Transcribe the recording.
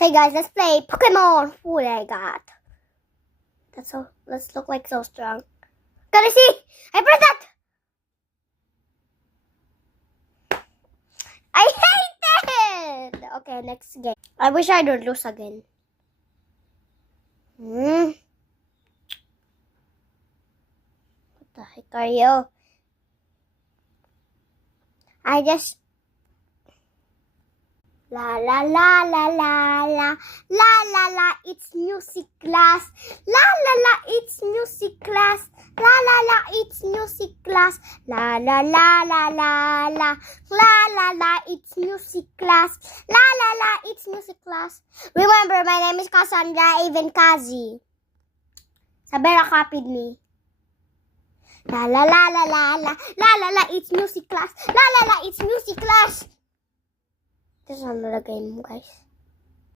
Okay, guys, let's play Pokemon. What I got? That's so. Let's look like so strong. Gotta see. I pressed that. I hate it. Okay, next game. I wish I don't lose again. What the heck are you? I just. La la la la la la la la la, it's music class. La la la, it's music class. La la la, it's music class. La la la la la la la la la, it's music class. La la la, it's music class. Remember, my name is Cassandra Even Kazi. Sabera copied me. La la la la la la la la la, it's music class. La la la, it's music class. This is another game, guys.